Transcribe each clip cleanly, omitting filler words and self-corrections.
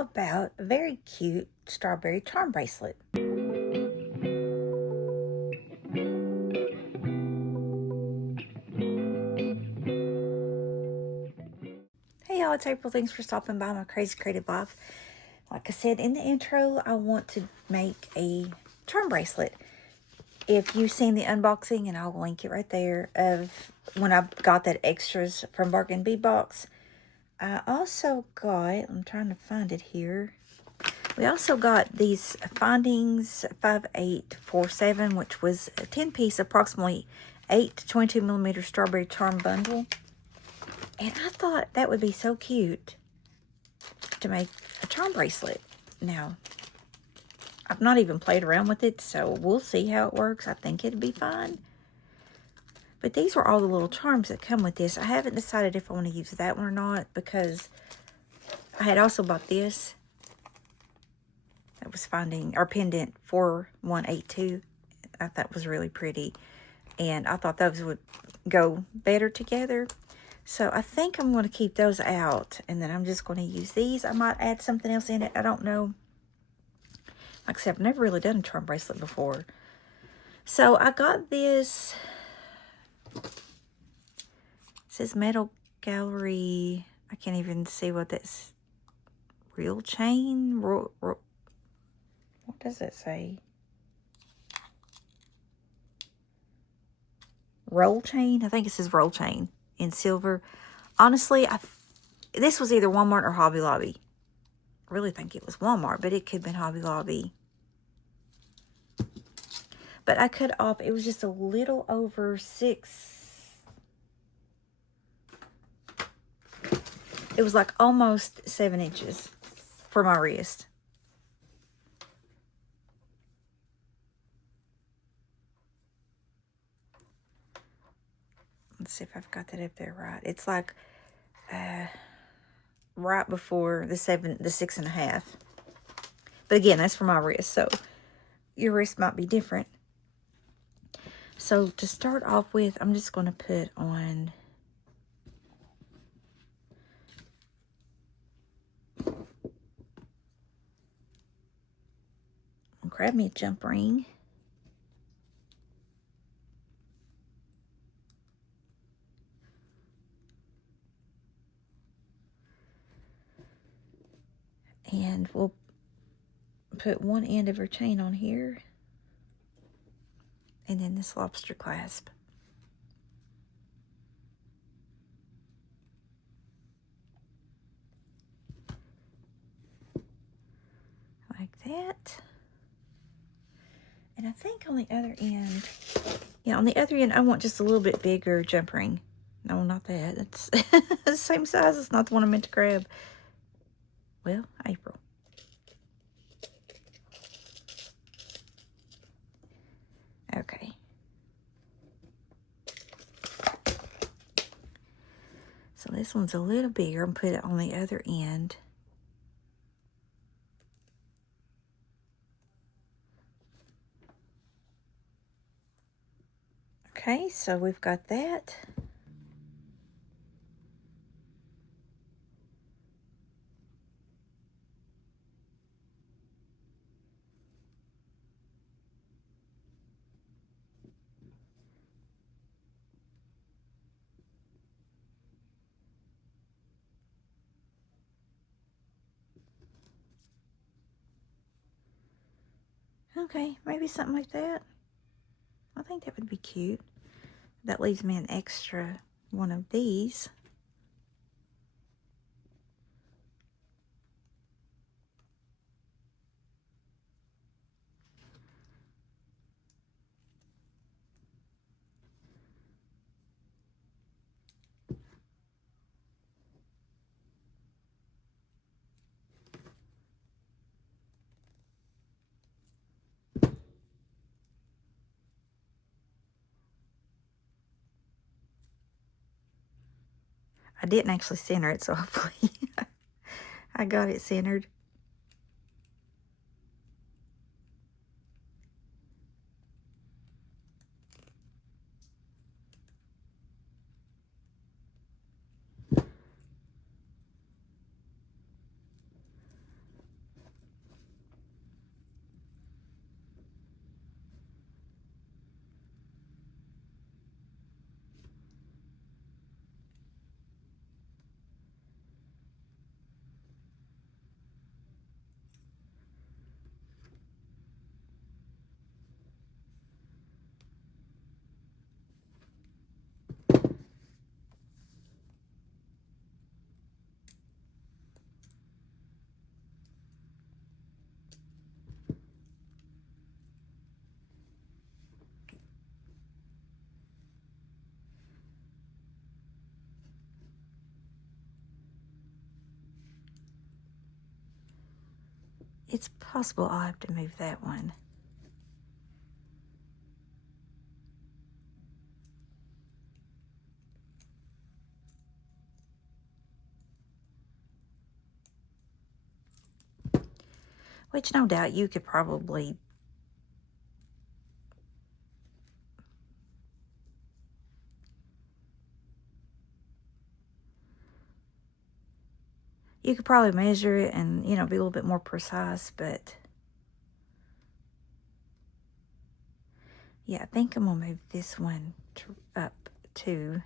about a very cute Strawberry Charm Bracelet. Hey y'all, it's April. Thanks for stopping by my crazy creative life. Like I said in the intro, I want to make a charm bracelet. If you've seen the unboxing, and I'll link it right there, of when I got that extras from Bargain Bead Box, I also got, I'm trying to find it here. We also got these Findings 5847, which was a 10-piece, approximately 8 to 22 millimeter Strawberry Charm bundle. And I thought that would be so cute to make a charm bracelet. Now, I've not even played around with it, so we'll see how it works. I think it'd be fine. But these were all the little charms that come with this. I haven't decided if I want to use that one or not, because I had also bought this. That was Finding, or Pendant 4182. I thought was really pretty. And I thought those would go better together. So I think I'm going to keep those out. And then I'm just going to use these. I might add something else in it. I don't know. Like I said, I've never really done a charm bracelet before. So I got this. It says Metal Gallery. I can't even see what that's. Real chain? What does it say? Roll chain? I think it says roll chain in silver. Honestly, this was either Walmart or Hobby Lobby. I really think it was Walmart, but it could have been Hobby Lobby. But I cut off, it was just a little over 6. It was like almost 7 inches for my wrist. Let's see if I've got that up there right. It's like right before the 6.5. But again, that's for my wrist, so your wrist might be different. So to start off with, I'm just going to put on grab me a jump ring. And we'll put one end of her chain on here. And then this lobster clasp. Like that. And I think on the other end, yeah, on the other end, I want just a little bit bigger jump ring. No, not that. It's the same size. It's not the one I meant to grab. Well, April. Okay. So this one's a little bigger. I'm put it on the other end. Okay, so we've got that. Okay, maybe something like that. I think that would be cute. That leaves me an extra one of these. I didn't actually center it, so hopefully I got it centered. it's possible I'll have to move that one. Which no doubt you could probably measure it and, you know, be a little bit more precise, but yeah, I think I'm gonna move this one up too.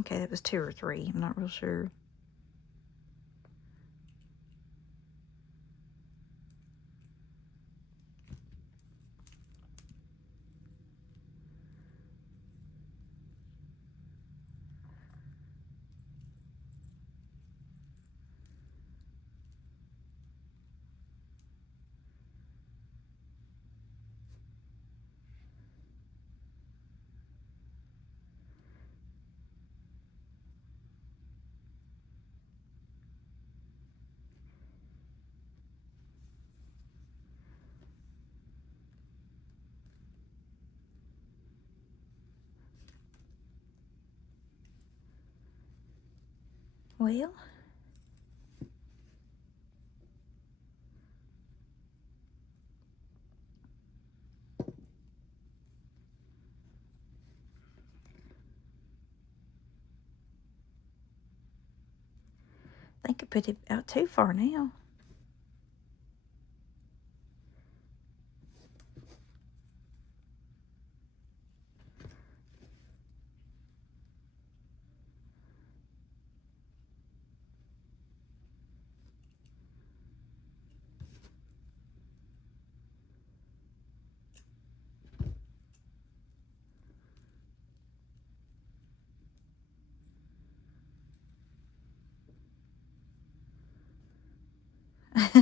Okay, that was 2 or 3. I'm not real sure. Well, I think I put it out too far now.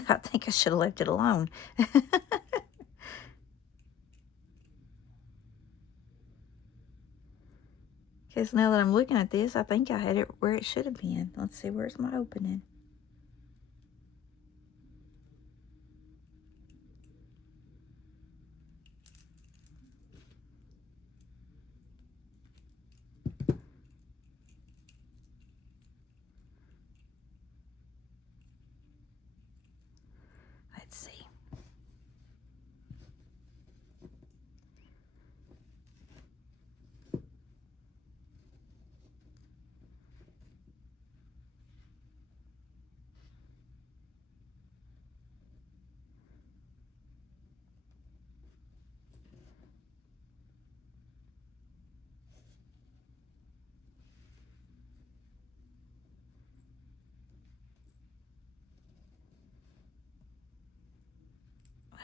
I think I should have left it alone. Because now that I'm looking at this, I think I had it where it should have been. Let's see, where's my opening? Let's see.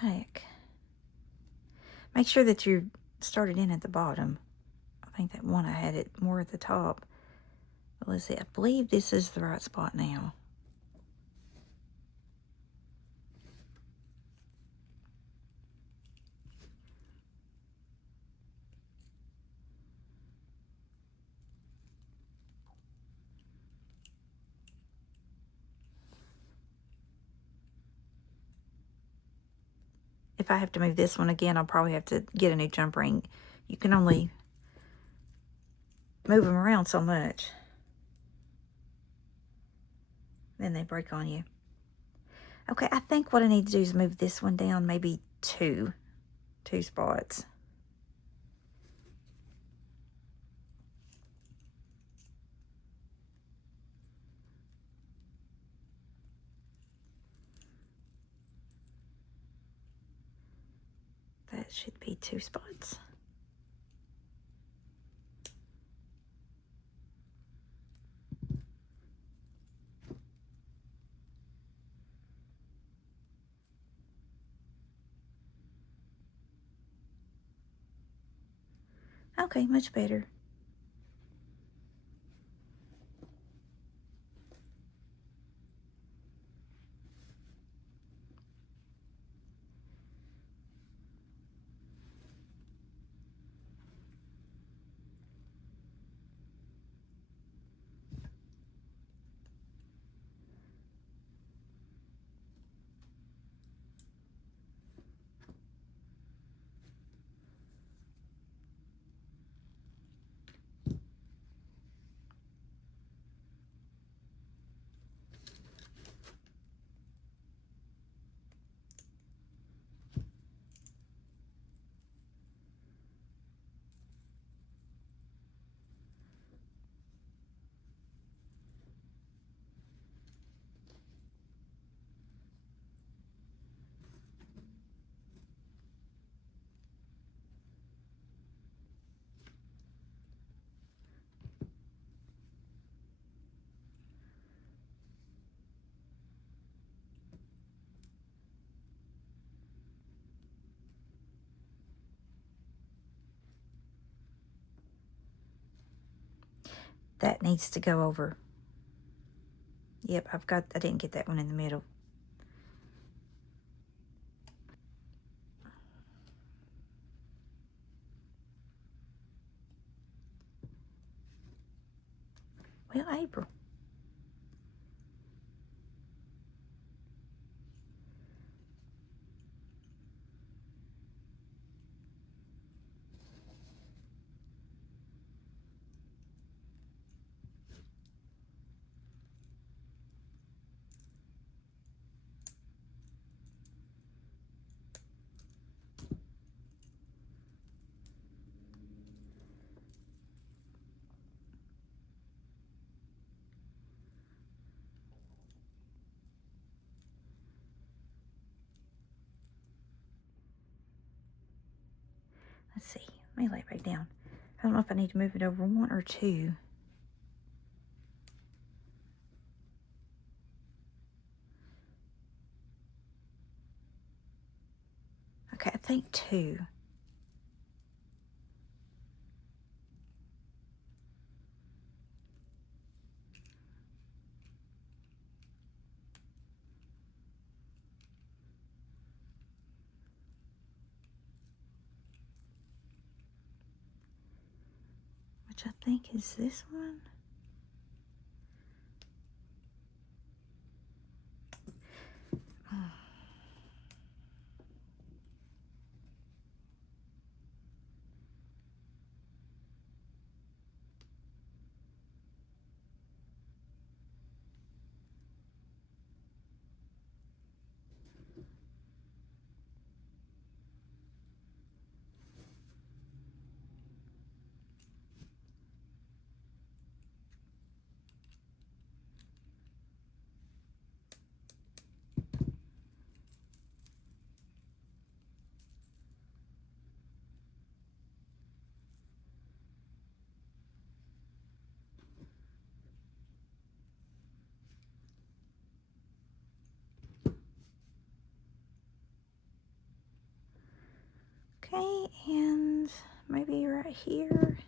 Heck. Make sure that you started in at the bottom. I think that one I had it more at the top. But let's see, I believe this is the right spot now. If I have to move this one again, I'll probably have to get a new jump ring. You can only move them around so much. Then they break on you. Okay, I think what I need to do is move this one down maybe two spots. That should be 2 spots. Okay, much better. That needs to go over. Yep, I didn't get that one in the middle. Well, April. Let's see. Let me lay it back down. I don't know if I need to move it over one or two. Okay, I think two. Which I think is this one. Okay, and maybe right here.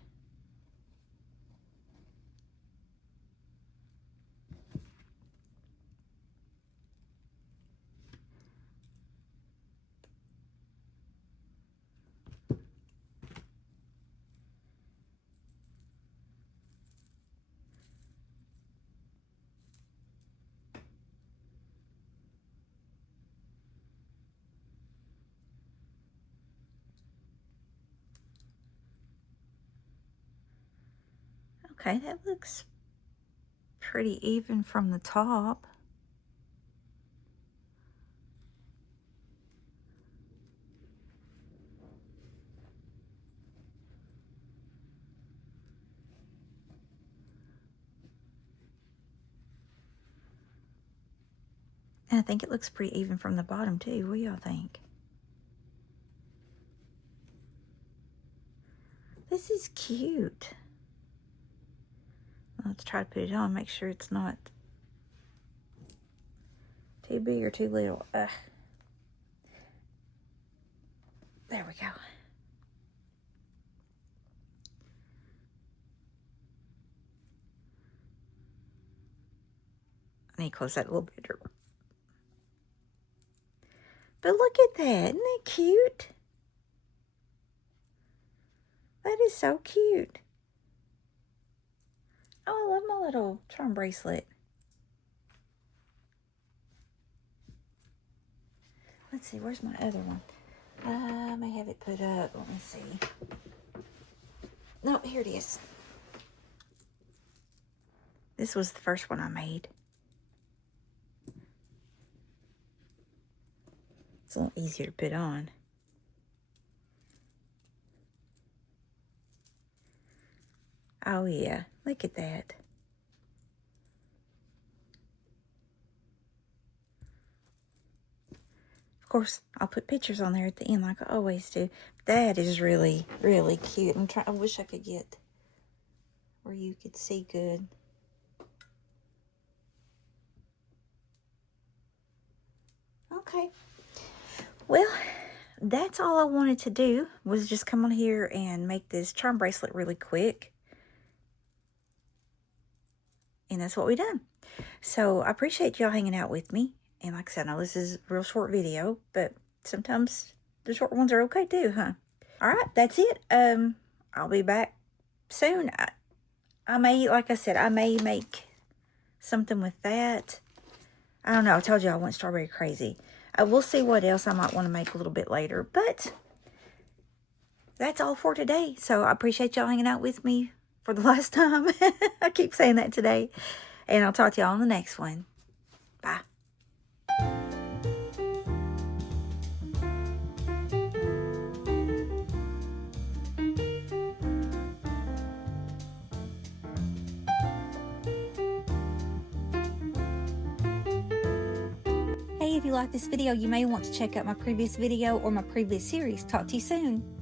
Okay, that looks pretty even from the top. And I think it looks pretty even from the bottom too. What do y'all think? This is cute. Let's try to put it on, make sure it's not too big or too little. There we go. Let me close that a little better. But look at that. Isn't that cute? That is so cute. Oh, I love my little charm bracelet. Let's see, where's my other one? I may have it put up. Let me see. No, here it is. This was the first one I made. It's a little easier to put on. Oh yeah, look at that. Of course, I'll put pictures on there at the end like I always do. That is really, really cute. I wish I could get where you could see good. Okay. Well, that's all I wanted to do was just come on here and make this charm bracelet really quick. And that's what we done. So I appreciate y'all hanging out with me. And like I said, I know this is a real short video, but sometimes the short ones are okay too, huh? All right, that's it. I'll be back soon. I may, like I said, I may make something with that. I don't know. I told you I went strawberry crazy. We'll see what else I might want to make a little bit later. But that's all for today. So I appreciate y'all hanging out with me for the last time. I keep saying that today. And I'll talk to y'all on the next one. Bye. Hey, if you like this video, you may want to check out my previous video or my previous series. Talk to you soon.